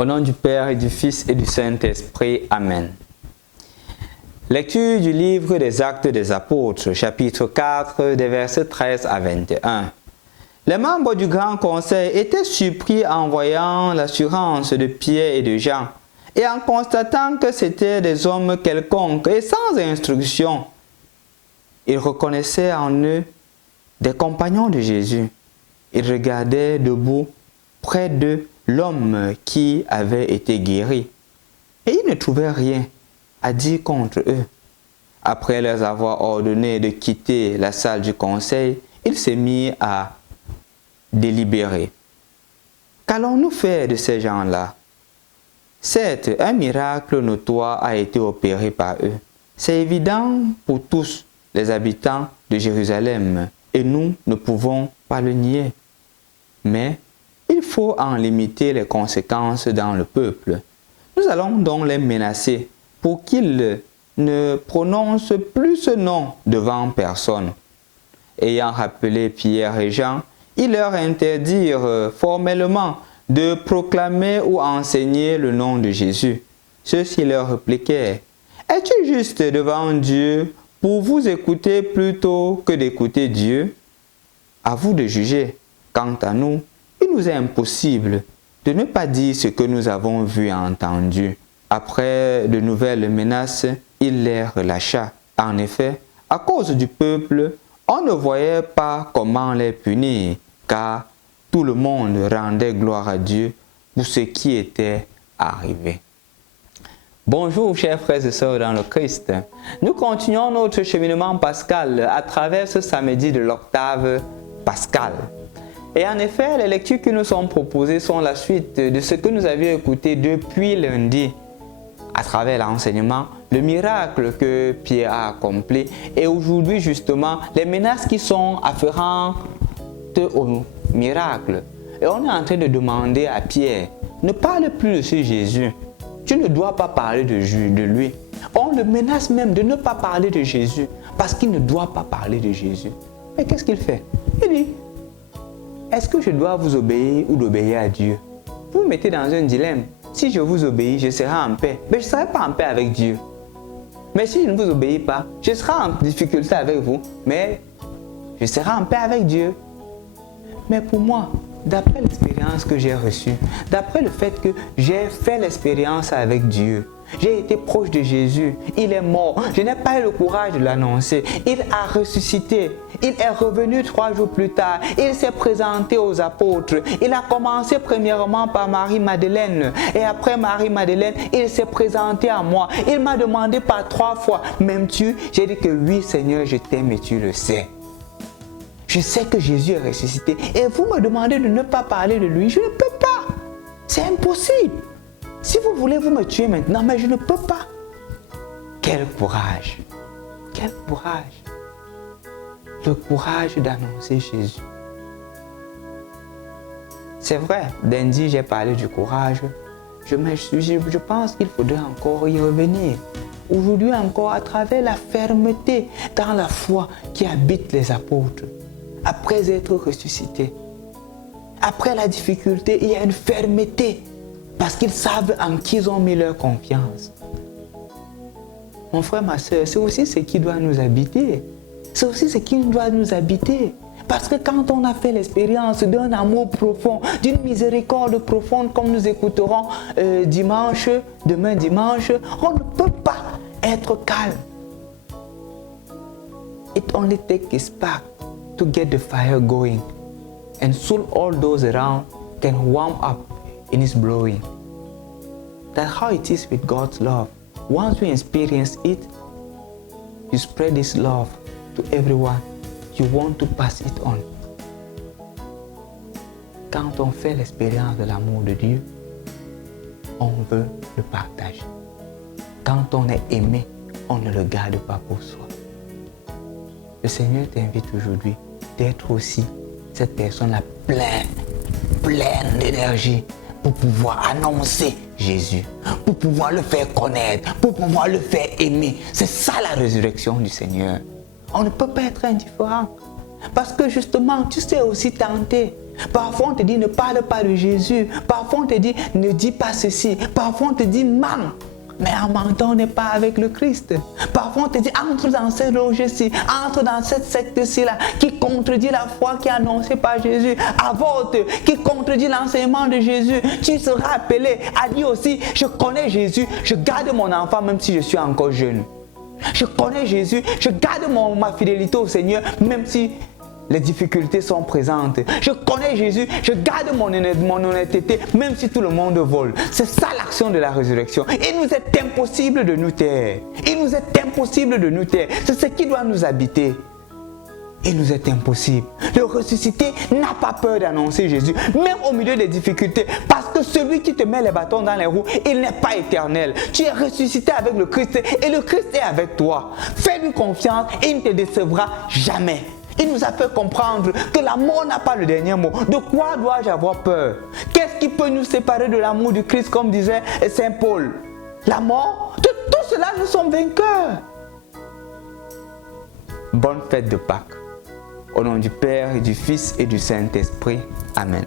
Au nom du Père et du Fils et du Saint-Esprit. Amen. Lecture du livre des Actes des Apôtres, chapitre 4, des versets 13 à 21. Les membres du Grand Conseil étaient surpris en voyant l'assurance de Pierre et de Jean, et en constatant que c'étaient des hommes quelconques et sans instruction. Ils reconnaissaient en eux des compagnons de Jésus. Ils regardaient debout près d'eux l'homme qui avait été guéri. Et ils ne trouvaient rien à dire contre eux. Après leur avoir ordonné de quitter la salle du conseil, ils se mirent à délibérer. Qu'allons-nous faire de ces gens-là? Certes, un miracle notoire a été opéré par eux. C'est évident pour tous les habitants de Jérusalem et nous ne pouvons pas le nier. Mais il faut en limiter les conséquences dans le peuple. Nous allons donc les menacer pour qu'ils ne prononcent plus ce nom devant personne. Ayant rappelé Pierre et Jean, ils leur interdirent formellement de proclamer ou enseigner le nom de Jésus. Ceux-ci leur répliquèrent: « Es-tu juste devant Dieu pour vous écouter plutôt que d'écouter Dieu? À vous de juger. Quant à nous, il nous est impossible de ne pas dire ce que nous avons vu et entendu. » Après de nouvelles menaces, il les relâcha. En effet, à cause du peuple, on ne voyait pas comment les punir, car tout le monde rendait gloire à Dieu pour ce qui était arrivé. Bonjour chers frères et sœurs dans le Christ. Nous continuons notre cheminement pascal à travers ce samedi de l'octave pascale. Et en effet, les lectures qui nous sont proposées sont la suite de ce que nous avions écouté depuis lundi à travers l'enseignement, le miracle que Pierre a accompli et aujourd'hui justement les menaces qui sont afférentes au miracle. Et on est en train de demander à Pierre: ne parle plus de ce Jésus, tu ne dois pas parler de lui. On le menace même de ne pas parler de Jésus parce qu'il ne doit pas parler de Jésus. Mais qu'est-ce qu'il fait? Il dit: est-ce que je dois vous obéir ou d'obéir à Dieu? Vous me mettez dans un dilemme. Si je vous obéis, je serai en paix. Mais je ne serai pas en paix avec Dieu. Mais si je ne vous obéis pas, je serai en difficulté avec vous, mais je serai en paix avec Dieu. Mais pour moi, d'après l'expérience que j'ai reçue, d'après le fait que j'ai fait l'expérience avec Dieu, j'ai été proche de Jésus, il est mort, je n'ai pas eu le courage de l'annoncer, il a ressuscité, il est revenu 3 jours plus tard, il s'est présenté aux apôtres, il a commencé premièrement par Marie-Madeleine, et après Marie-Madeleine, il s'est présenté à moi, il m'a demandé par 3 fois: m'aimes-tu? J'ai dit que oui Seigneur, je t'aime et tu le sais. Je sais que Jésus est ressuscité, et vous me demandez de ne pas parler de lui, je ne peux pas, c'est impossible. Si vous voulez, vous me tuez maintenant, mais je ne peux pas. Quel courage! Quel courage! Le courage d'annoncer Jésus. C'est vrai, lundi j'ai parlé du courage. Je pense qu'il faudrait encore y revenir. Aujourd'hui encore, à travers la fermeté dans la foi qui habite les apôtres, après être ressuscités. Après la difficulté, il y a une fermeté. Parce qu'ils savent en qui ils ont mis leur confiance. Mon frère, ma soeur, c'est aussi ce qui doit nous habiter. C'est aussi ce qui doit nous habiter. Parce que quand on a fait l'expérience d'un amour profond, d'une miséricorde profonde, comme nous écouterons demain dimanche, on ne peut pas être calme. It only takes a spark to get the fire going. And soon all those around can warm up in His blowing. That's how it is with God's love. Once you experience it, you spread His love to everyone. You want to pass it on. Quand on fait l'expérience de l'amour de Dieu, on veut le partager. Quand on est aimé, on ne le garde pas pour soi. Le Seigneur t'invite aujourd'hui d'être aussi cette personne-là pleine d'énergie pour pouvoir annoncer Jésus, pour pouvoir le faire connaître, pour pouvoir le faire aimer. C'est ça la résurrection du Seigneur. On ne peut pas être indifférent. Parce que justement, tu sais aussi tenter. Parfois, on te dit ne parle pas de Jésus. Parfois, on te dit ne dis pas ceci. Parfois, on te dit mens. Mais en mentant, on n'est pas avec le Christ. Parfois, on te dit entre dans cette loge-ci, entre dans cette secte-ci là, qui contredit la foi qui est annoncée par Jésus. Avorte, qui contredit l'enseignement de Jésus. Tu seras appelé à dire aussi, je connais Jésus, je garde mon enfant même si je suis encore jeune. Je connais Jésus, je garde ma fidélité au Seigneur même si les difficultés sont présentes. Je connais Jésus, je garde mon honnêteté, même si tout le monde vole. C'est ça l'action de la résurrection. Il nous est impossible de nous taire. Il nous est impossible de nous taire. C'est ce qui doit nous habiter. Il nous est impossible. Le ressuscité n'a pas peur d'annoncer Jésus, même au milieu des difficultés. Parce que celui qui te met les bâtons dans les roues, il n'est pas éternel. Tu es ressuscité avec le Christ et le Christ est avec toi. Fais-lui confiance et il ne te décevra jamais. Il nous a fait comprendre que la mort n'a pas le dernier mot. De quoi dois-je avoir peur? Qu'est-ce qui peut nous séparer de l'amour du Christ, comme disait Saint Paul? La mort? De tout cela, nous sommes vainqueurs. Bonne fête de Pâques. Au nom du Père et du Fils et du Saint-Esprit. Amen.